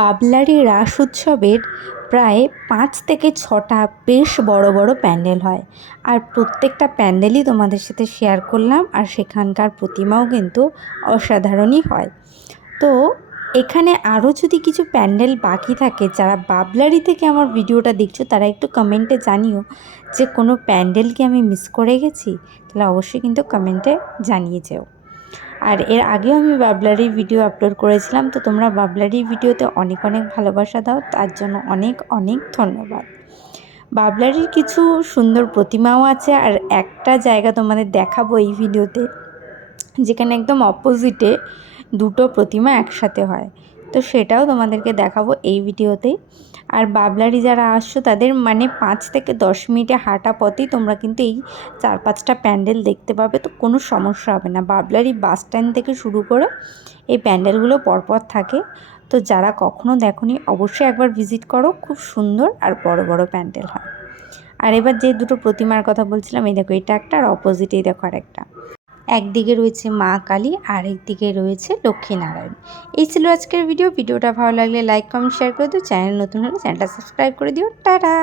বাবলারি রাস উৎসবের প্রায় পাঁচ থেকে ছটা বেশ বড় বড় প্যান্ডেল হয়। আর প্রত্যেকটা প্যান্ডেলই তোমাদের সাথে শেয়ার করলাম, আর সেখানকার প্রতিমাও কিন্তু অসাধারণই হয়। তো এখানে আরও যদি কিছু প্যান্ডেল বাকি থাকে, যারা বাবলারি থেকে আমার ভিডিওটা দেখছ, তারা একটু কমেন্টে জানিও যে কোনো প্যান্ডেল কি আমি মিস করে গেছি? তাহলে অবশ্যই কিন্তু কমেন্টে জানিয়ে যেও। আর এর আগেও আমি বাবলারির ভিডিও আপলোড করেছিলাম, তো তোমরা বাবলারির ভিডিওতে অনেক অনেক ভালোবাসা দাও, তার জন্য অনেক অনেক ধন্যবাদ। বাবলারির কিছু সুন্দর প্রতিমাও আছে, আর একটা জায়গা তোমাদের দেখাবো এই ভিডিওতে যেখানে একদম অপোজিটে দুটো প্রতিমা একসাথে হয়। তো সেটাও তোমাদেরকে দেখাবো এই ভিডিওতেই আর বাবলারি যারা আসছো, তাদের মানে পাঁচ থেকে দশ মিনিটে হাঁটা পথেই তোমরা কিন্তু এই চার পাঁচটা প্যান্ডেল দেখতে পাবে, তো কোনো সমস্যা হবে না। বাবলারি বাস স্ট্যান্ড থেকে শুরু করে এই প্যান্ডেলগুলো পরপর থাকে। তো যারা কখনো দেখনি, অবশ্যই একবার ভিজিট করো, খুব সুন্দর আর বড় বড় প্যান্ডেল হয়। আর এবার যে দুটো প্রতিমার কথা বলছিলাম, এই দেখো, এটা একটা আর অপোজিটেই দেখো আর একটা একদিকে রয়েছে মা কালী আর একদিকে রয়েছে লক্ষ্মীনারায়ণ। এই ছিল আজকের ভিডিও ভিডিওটা ভালো লাগলে লাইক কমেন্ট শেয়ার করে দিও। চ্যানেল নতুন হলে চ্যানেলটা সাবস্ক্রাইব করে দিও। টাটা!